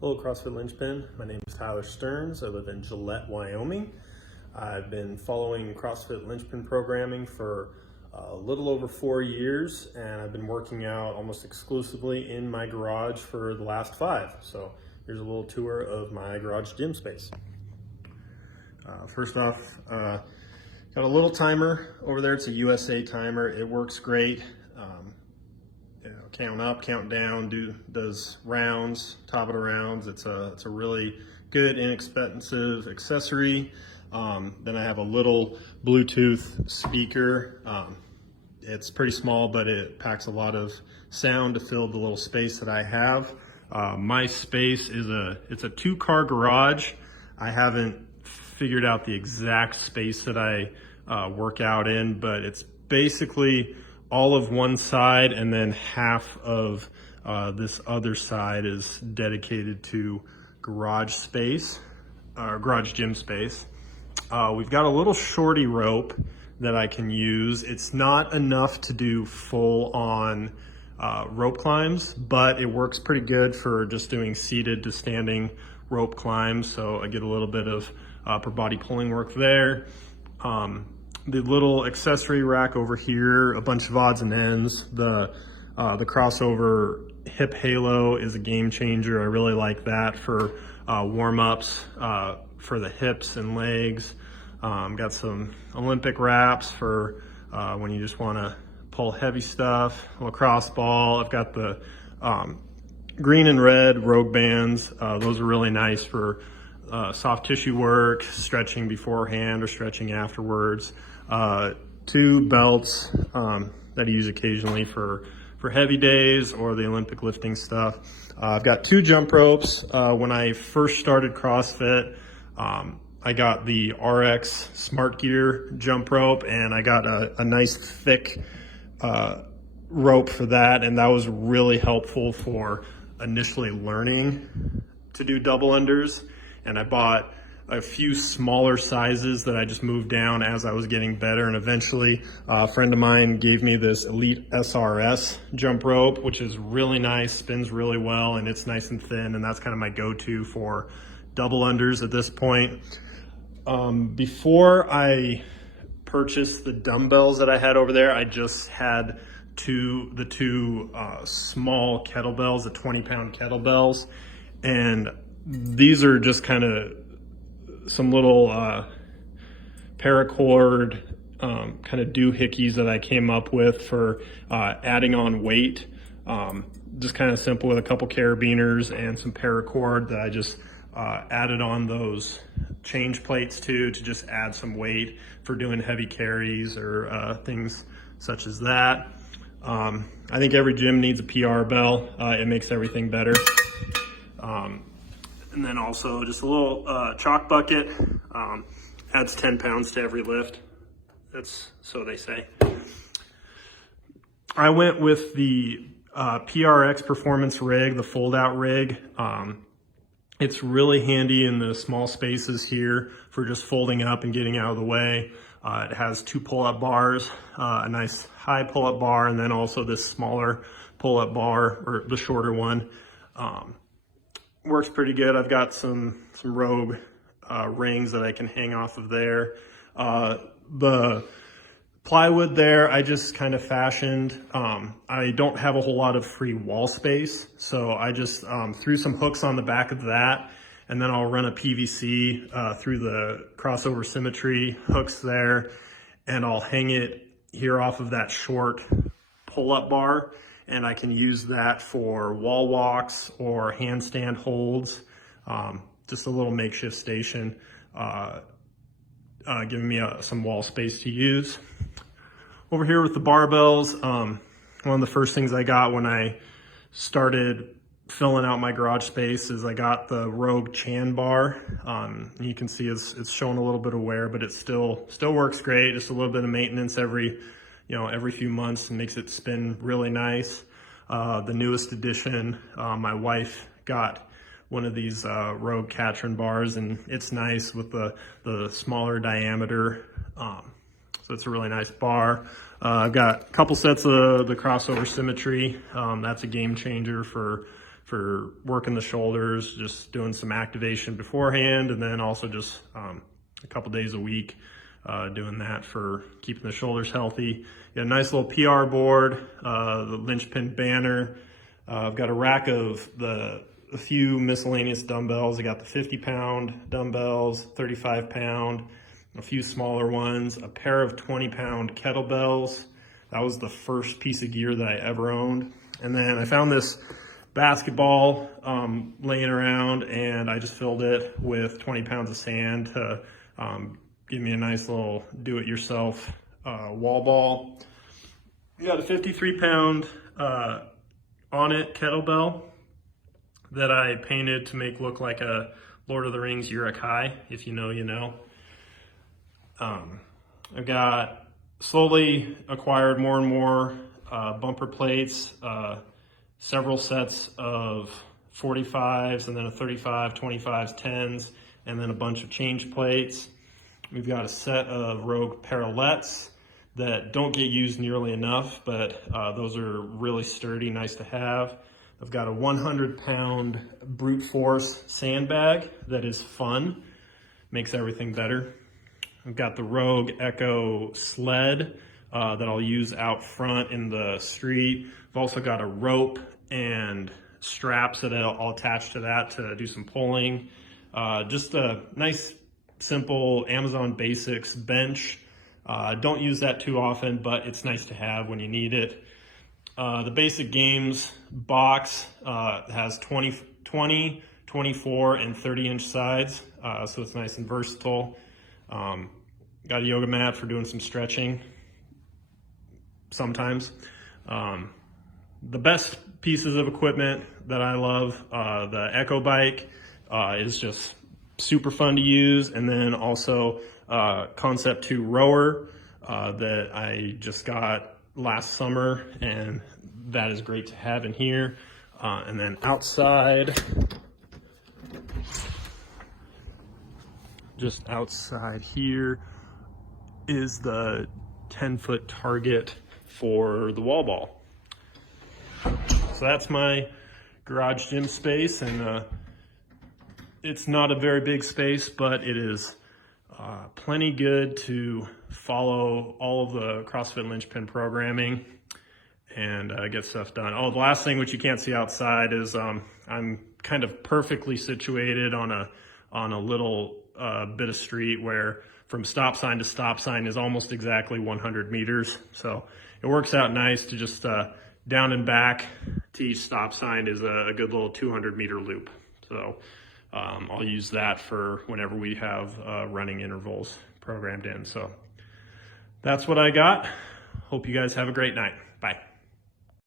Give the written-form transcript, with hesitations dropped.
Hello, CrossFit Linchpin. My name is Tyler Stearns. I live in Gillette, Wyoming. I've been following CrossFit Linchpin programming for a little over 4 years, and I've been working out almost exclusively in my garage for the last 5. So here's a little tour of my garage gym space. First off, got a little timer over there. It's a USA timer. It works great. Count up, count down, does rounds, top of the rounds. It's a really good, inexpensive accessory. Then I have a little Bluetooth speaker. It's pretty small, but it packs a lot of sound to fill the little space that I have. My space is it's a 2-car garage. I haven't figured out the exact space that I work out in, but it's basically all of one side, and then half of this other side is dedicated to garage space, or garage gym space. We've got a little shorty rope that I can use. It's not enough to do full on rope climbs, but it works pretty good for just doing seated to standing rope climbs. So I get a little bit of upper body pulling work there. The little accessory rack over here, a bunch of odds and ends. The crossover hip halo is a game changer. I really like that for warm-ups for the hips and legs. Got some Olympic wraps for when you just want to pull heavy stuff. Lacrosse ball. I've got the green and red Rogue bands. Those are really nice for soft tissue work, stretching beforehand or stretching afterwards. 2 belts that I use occasionally for heavy days or the Olympic lifting stuff. I've got 2 jump ropes. When I first started CrossFit, I got the Rx Smart Gear jump rope, and I got a nice thick rope for that, and that was really helpful for initially learning to do double unders. And I bought a few smaller sizes that I just moved down as I was getting better, and eventually a friend of mine gave me this Elite SRS jump rope, which is really nice, spins really well, and it's nice and thin, and that's kind of my go-to for double unders at this point. Before I purchased the dumbbells that I had over there, I just had the two small kettlebells, the 20-pound kettlebells, and these are just kind of some little paracord kind of doohickeys that I came up with for adding on weight. Just kind of simple with a couple carabiners and some paracord that I just added on those change plates to just add some weight for doing heavy carries or things such as that. I think every gym needs a PR bell. It makes everything better. And then also just a little chalk bucket, adds 10 pounds to every lift. That's so they say. I went with the Prx Performance Rig, the fold-out rig. It's really handy in the small spaces here for just folding up and getting out of the way. It has 2 pull-up bars, a nice high pull-up bar, and then also this smaller pull-up bar, or the shorter one. Works pretty good. I've got some Rogue rings that I can hang off of there. The plywood there, I just kind of fashioned. I don't have a whole lot of free wall space, so I just threw some hooks on the back of that, and then I'll run a PVC through the crossover symmetry hooks there, and I'll hang it here off of that short pull-up bar. And I can use that for wall walks or handstand holds. Just a little makeshift station, giving me some wall space to use. Over here with the barbells, one of the first things I got when I started filling out my garage space is I got the Rogue Chan bar. You can see it's showing a little bit of wear, but it still works great. Just a little bit of maintenance every few months, and makes it spin really nice. The newest addition, my wife got one of these Rogue Catrin bars, and it's nice with the smaller diameter. So it's a really nice bar. I've got a couple sets of the crossover symmetry. That's a game changer for for working the shoulders, just doing some activation beforehand, and then also just a couple days a week doing that for keeping the shoulders healthy. Got a nice little PR board, the Linchpin banner. I've got a rack of a few miscellaneous dumbbells. I got the 50-pound dumbbells, 35-pound, a few smaller ones, a pair of 20-pound kettlebells. That was the first piece of gear that I ever owned. And then I found this basketball laying around, and I just filled it with 20 pounds of sand to give me a nice little do-it-yourself wall ball. We got a 53-pound on it kettlebell that I painted to make look like a Lord of the Rings Uruk-hai. If you know, you know. I've got slowly acquired more and more bumper plates, several sets of 45s, and then a 35, 25s, 10s, and then a bunch of change plates. We've got a set of Rogue parallettes that don't get used nearly enough, but those are really sturdy, nice to have. I've got a 100-pound brute force sandbag that is fun, makes everything better. I've got the Rogue Echo sled that I'll use out front in the street. I've also got a rope and straps that I'll attach to that to do some pulling. Just a nice, simple Amazon Basics bench. Don't use that too often, but it's nice to have when you need it. The Basic Games box has 20, 24, and 30-inch sides, so it's nice and versatile. Got a yoga mat for doing some stretching sometimes. The best pieces of equipment that I love, the Echo bike is just super fun to use, and then also Concept 2 rower that I just got last summer, and that is great to have in here. And then outside, just outside here is the 10-foot target for the wall ball. So that's my garage gym space, and it's not a very big space, but it is plenty good to follow all of the CrossFit Linchpin programming and get stuff done. Oh, the last thing which you can't see outside is I'm kind of perfectly situated on a little bit of street where from stop sign to stop sign is almost exactly 100 meters. So it works out nice to just down and back to each stop sign is a good little 200-meter loop. So I'll use that for whenever we have running intervals programmed in. So that's what I got. Hope you guys have a great night. Bye.